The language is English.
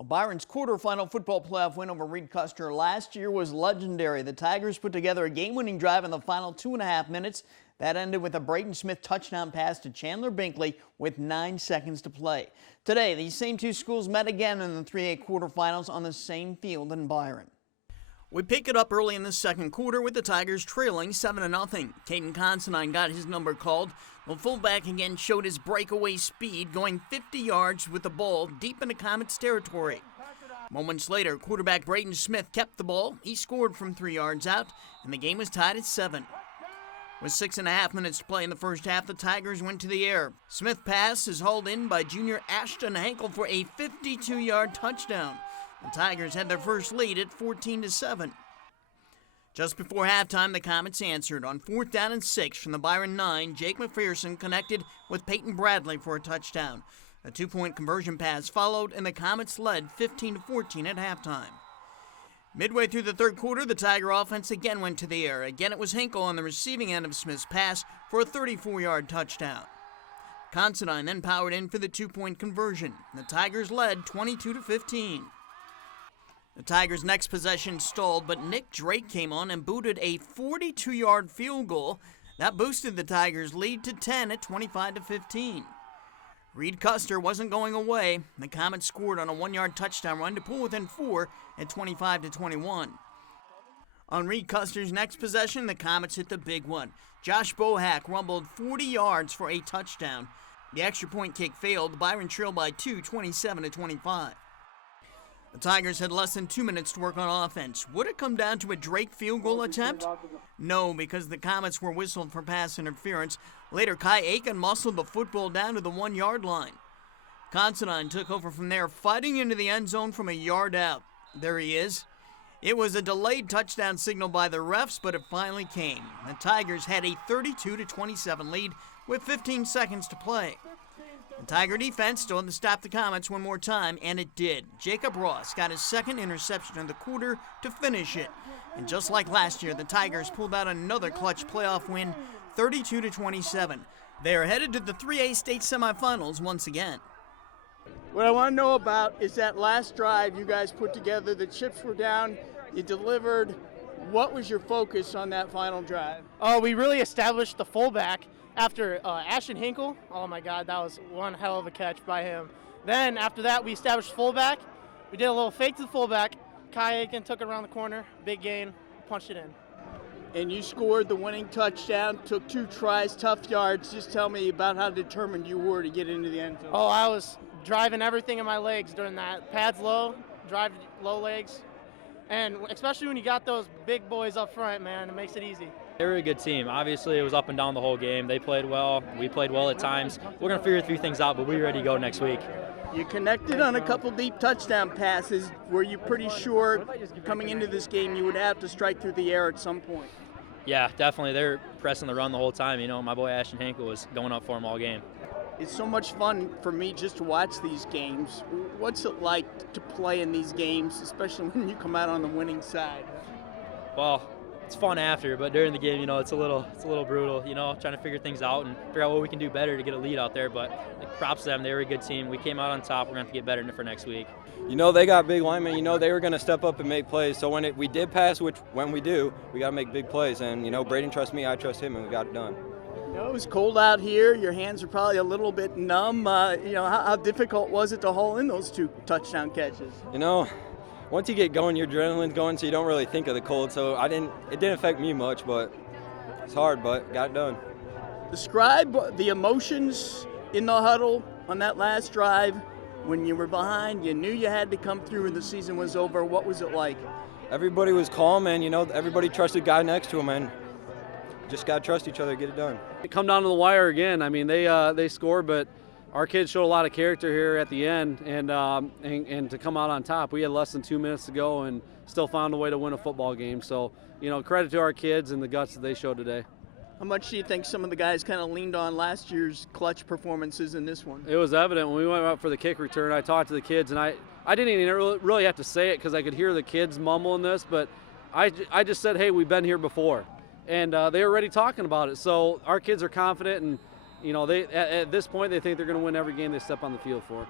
Well, Byron's quarterfinal football playoff win over Reed-Custer last year was legendary. The Tigers put together a game-winning drive in the final 2.5 minutes. That ended with a Braden Smith touchdown pass to Chandler Binkley with 9 seconds to play. Today, these same two schools met again in the 3A quarterfinals on the same field in Byron. We pick it up early in the second quarter with the Tigers trailing 7-0. Caden Considine got his number called. The fullback again showed his breakaway speed, going 50 yards with the ball deep into Comets territory. Moments later, quarterback Braden Smith kept the ball. He scored from 3 yards out, and the game was tied at 7. With 6.5 minutes to play in the first half, the Tigers went to the air. Smith pass is hauled in by junior Ashton Hankel for a 52-yard touchdown. The Tigers had their first lead at 14-7. Just before halftime, the Comets answered. On 4th down and 6 from the Byron 9, Jake McPherson connected with Peyton Bradley for a touchdown. A 2-point conversion pass followed, and the Comets led 15-14 at halftime. Midway through the third quarter, the Tiger offense again went to the air. Again, it was Hankel on the receiving end of Smith's pass for a 34-yard touchdown. Considine then powered in for the 2-point conversion. The Tigers led 22-15. The Tigers' next possession stalled, but Nick Drake came on and booted a 42-yard field goal. That boosted the Tigers' lead to 10 at 25-15. Reed-Custer wasn't going away. The Comets scored on a 1-yard touchdown run to pull within 4 at 25-21. On Reed-Custer's next possession, the Comets hit the big one. Josh Bohack rumbled 40 yards for a touchdown. The extra point kick failed. Byron trailed by 2, 27-25. The Tigers had less than 2 minutes to work on offense. Would it come down to a Drake field goal attempt? No, because the Comets were whistled for pass interference. Later, Kai Aiken muscled the football down to the 1-yard line. Considine took over from there, fighting into the end zone from a yard out. There he is. It was a delayed touchdown signal by the refs, but it finally came. The Tigers had a 32-27 lead with 15 seconds to play. The Tiger defense still had to stop the Comets one more time, and it did. Jacob Ross got his second interception of the quarter to finish it. And just like last year, the Tigers pulled out another clutch playoff win, 32-27. They are headed to the 3A state semifinals once again. What I want to know about is that last drive you guys put together. The chips were down, you delivered. What was your focus on that final drive? Oh, we really established the fullback. After Ashton Hinkle, oh my God, that was one hell of a catch by him. Then after that, we established fullback. We did a little fake to the fullback. Kai Aiken took it around the corner, big gain, punched it in. And you scored the winning touchdown, took 2 tries, tough yards. Just tell me about how determined you were to get into the end zone. Oh, I was driving everything in my legs during that. Pads low, drive low legs. And especially when you got those big boys up front, man, it makes it easy. They were a good team. Obviously, it was up and down the whole game. They played well. We played well at times. We're going to figure 3 things out, but we're ready to go next week. You connected on a couple deep touchdown passes. Were you pretty sure coming into this game you would have to strike through the air at some point? Yeah, definitely. They're pressing the run the whole time. You know, my boy Ashton Hankel was going up for him all game. It's so much fun for me just to watch these games. What's it like to play in these games, especially when you come out on the winning side? Well, it's fun after, but during the game, you know, it's a little brutal, you know, trying to figure things out and figure out what we can do better to get a lead out there. But props to them, they were a good team. We came out on top. We're going to have to get better for next week. You know, they got big linemen. You know, they were going to step up and make plays. So we did pass, which when we do, we got to make big plays. And, you know, Braden trusts me, I trust him, and we got it done. You know, it was cold out here. Your hands are probably a little bit numb. You know, how difficult was it to haul in those 2 touchdown catches? You know, once you get going, your adrenaline's going, so you don't really think of the cold. So it didn't affect me much, but it's hard, but got it done. Describe the emotions in the huddle on that last drive when you were behind. You knew you had to come through and the season was over. What was it like? Everybody was calm, and, you know, everybody trusted the guy next to him, and just got to trust each other to get it done. It come down to the wire again. I mean, they scored, but our kids showed a lot of character here at the end, and to come out on top. We had less than 2 minutes to go and still found a way to win a football game. So, you know, credit to our kids and the guts that they showed today. How much do you think some of the guys kind of leaned on last year's clutch performances in this one? It was evident when we went out for the kick return. I talked to the kids, and I didn't even really have to say it because I could hear the kids mumbling this, but I just said, hey, we've been here before. And they were already talking about it. So our kids are confident, and, you know, at this point they think they're going to win every game they step on the field for.